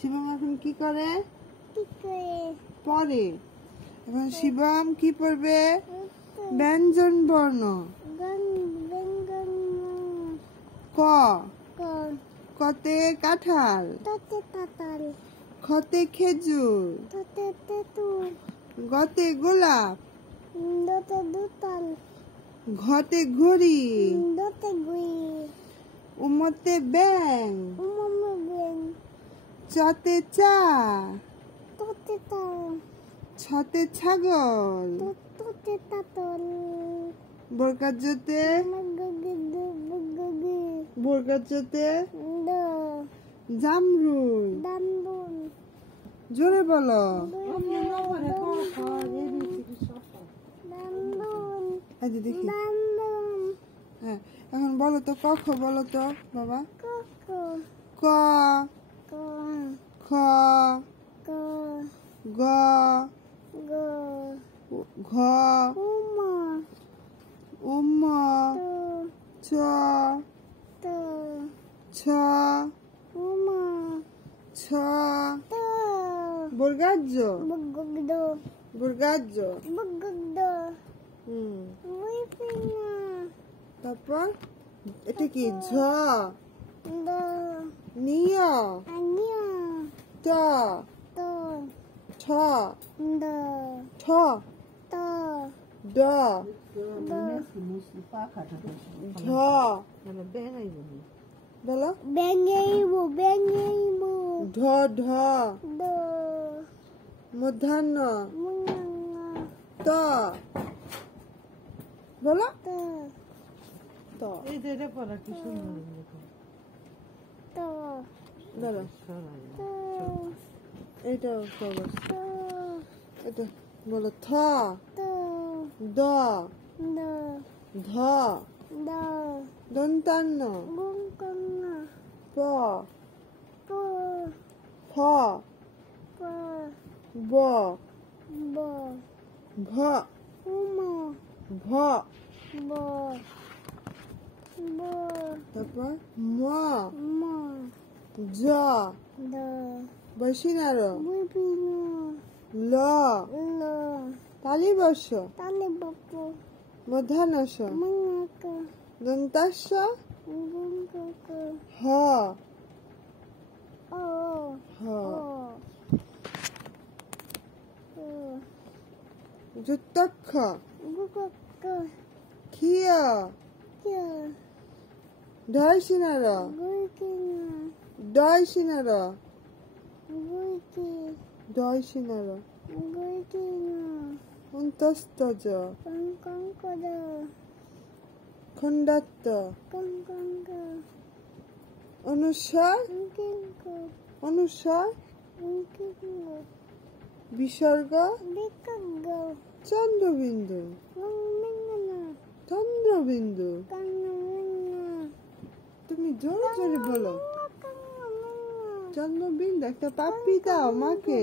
শিবম এখন কি করে? পড়ে। এখন শিবম কি পড়বে? ব্যঞ্জন বর্ণ। ক কতে কাঁঠাল, খতে খেজুর, গতে গোলাপ, ঘতে ঘড়ি, উমতে ব্যাং, চতে চা, ছতে ছাগল, বরকাজতে জামরুল। জোরে বলো। দেখি হ্যাঁ এখন বলো তো ক খ বলো তো বাবা। ক খ গ ঘ উম চ ছ ছ বর্গাজ্য তারপর এটা কি? ঝ নিয় ট ঠ ঠ ড ঢ বলো। ঢ ঢ মধ্যাহ্ন ত বলো। ত এই যে এটা পড়া কি সুন্দর দাঁড়া এইটা এটা বলো। থ দ ধ দন্তান্ন প ফ ব ভ তারপর ম জ বসিনার ল তালিবর্ষ মধ্যাহ্নস দন্তাস্য হ যুক্তাক্ষ ক্ষিয় ঢয়সিনার অন্তস্তজ খণ্ডাত্ত অনুস্বার বিসর্গ চন্দ্রবিন্দু তুমি জোরে জোরে বলো। চন্দ্রবিন্দু একটা পাপ্পি দাও মাকে।